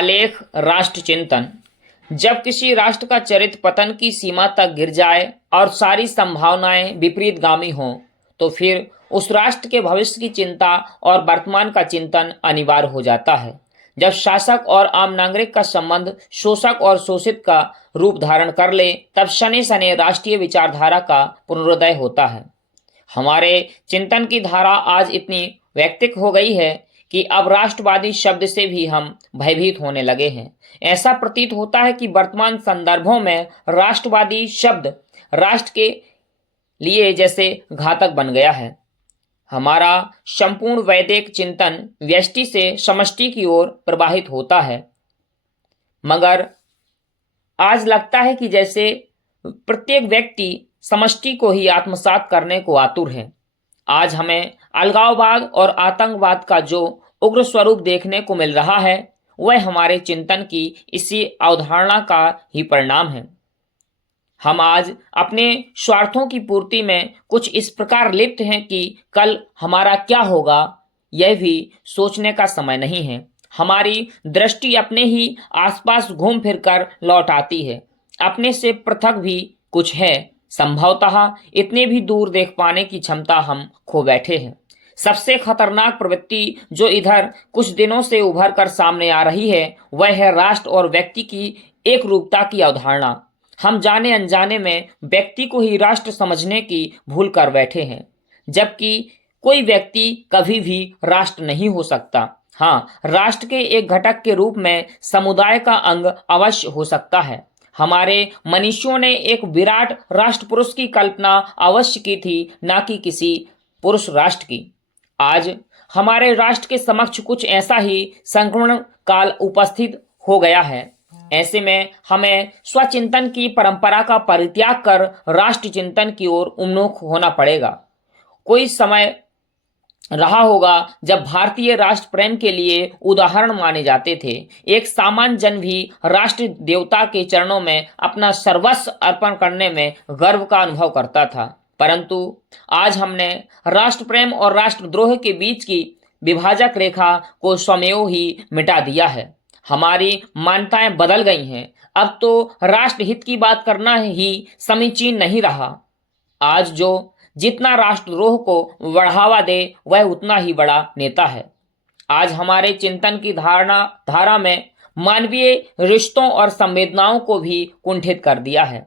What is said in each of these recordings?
आलेख राष्ट्र चिंतन। जब किसी राष्ट्र का चरित्र पतन की सीमा तक गिर जाए और सारी संभावनाएं विपरीतगामी हों, तो फिर उस राष्ट्र के भविष्य की चिंता और वर्तमान का चिंतन अनिवार्य हो जाता है। जब शासक और आम नागरिक का संबंध शोषक और शोषित का रूप धारण कर ले, तब शनि शनि राष्ट्रीय विचारधारा का पुनरुदय होता है। हमारे चिंतन की धारा आज इतनी वैयक्तिक हो गई है कि अब राष्ट्रवादी शब्द से भी हम भयभीत होने लगे हैं। ऐसा प्रतीत होता है कि वर्तमान संदर्भों में राष्ट्रवादी शब्द राष्ट्र के लिए जैसे घातक बन गया है। हमारा संपूर्ण वैदिक चिंतन व्यष्टि से समष्टि की ओर प्रवाहित होता है, मगर आज लगता है कि जैसे प्रत्येक व्यक्ति समष्टि को ही आत्मसात करने को आतुर है। आज हमें अलगाववाद और आतंकवाद का जो उग्र स्वरूप देखने को मिल रहा है, वह हमारे चिंतन की इसी अवधारणा का ही परिणाम है। हम आज अपने स्वार्थों की पूर्ति में कुछ इस प्रकार लिप्त हैं कि कल हमारा क्या होगा यह भी सोचने का समय नहीं है। हमारी दृष्टि अपने ही आसपास घूम फिर कर लौट आती है। अपने से पृथक भी कुछ है, संभवतः इतने भी दूर देख पाने की क्षमता हम खो बैठे हैं। सबसे खतरनाक प्रवृत्ति जो इधर कुछ दिनों से उभर कर सामने आ रही है, वह है राष्ट्र और व्यक्ति की एक रूपता की अवधारणा। हम जाने अनजाने में व्यक्ति को ही राष्ट्र समझने की भूल कर बैठे हैं, जबकि कोई व्यक्ति कभी भी राष्ट्र नहीं हो सकता। हाँ, राष्ट्र के एक घटक के रूप में समुदाय का अंग अवश्य हो सकता है। हमारे मनीषियों ने एक विराट राष्ट्र पुरुष की कल्पना अवश्य की थी, ना कि किसी पुरुष राष्ट्र की। आज हमारे राष्ट्र के समक्ष कुछ ऐसा ही संक्रमण काल उपस्थित हो गया है। ऐसे में हमें स्वचिंतन की परंपरा का परित्याग कर राष्ट्र चिंतन की ओर उन्मुख होना पड़ेगा। कोई समय रहा होगा जब भारतीय राष्ट्र प्रेम के लिए उदाहरण माने जाते थे। एक सामान्य जन भी राष्ट्र देवता के चरणों में अपना सर्वस्व अर्पण करने में गर्व का अनुभव करता था, परंतु आज हमने राष्ट्र प्रेम और राष्ट्रद्रोह के बीच की विभाजक रेखा को स्वमेव ही मिटा दिया है। हमारी मान्यताएं बदल गई हैं। अब तो राष्ट्र हित की बात करना ही समीचीन नहीं रहा। आज जो जितना राष्ट्रद्रोह को बढ़ावा दे, वह उतना ही बड़ा नेता है। आज हमारे चिंतन की धारा में मानवीय रिश्तों और संवेदनाओं को भी कुंठित कर दिया है।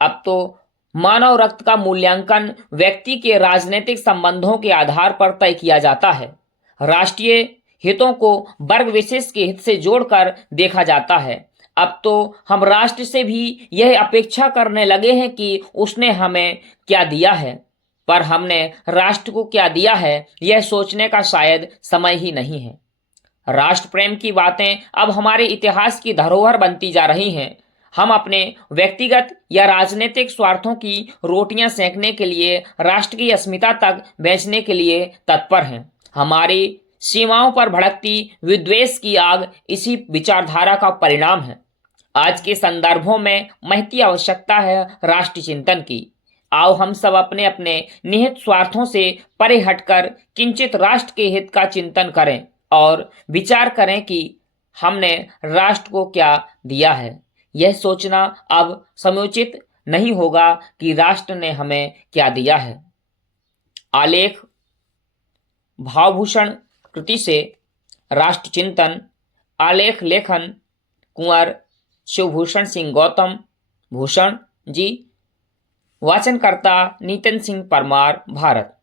अब तो मानव रक्त का मूल्यांकन व्यक्ति के राजनीतिक संबंधों के आधार पर तय किया जाता है। राष्ट्रीय हितों को वर्ग विशेष के हित से जोड़कर देखा जाता है। अब तो हम राष्ट्र से भी यह अपेक्षा करने लगे हैं कि उसने हमें क्या दिया है, पर हमने राष्ट्र को क्या दिया है यह सोचने का शायद समय ही नहीं है। राष्ट्र प्रेम की बातें अब हमारे इतिहास की धरोहर बनती जा रही हैं। हम अपने व्यक्तिगत या राजनीतिक स्वार्थों की रोटियां सेंकने के लिए राष्ट्र की अस्मिता तक बेचने के लिए तत्पर हैं। हमारी सीमाओं पर भड़कती विद्वेष की आग इसी विचारधारा का परिणाम है। आज के संदर्भों में महती आवश्यकता है राष्ट्र चिंतन की। आओ हम सब अपने अपने निहित स्वार्थों से परे हटकर किंचित राष्ट्र के हित का चिंतन करें और विचार करें कि हमने राष्ट्र को क्या दिया है। यह सोचना अब समुचित नहीं होगा कि राष्ट्र ने हमें क्या दिया है। आलेख भावभूषण कृति से राष्ट्र चिंतन। आलेख लेखन कुंवर शिवभूषण सिंह गौतम भूषण जी। वाचनकर्ता नितिन सिंह परमार, भारत।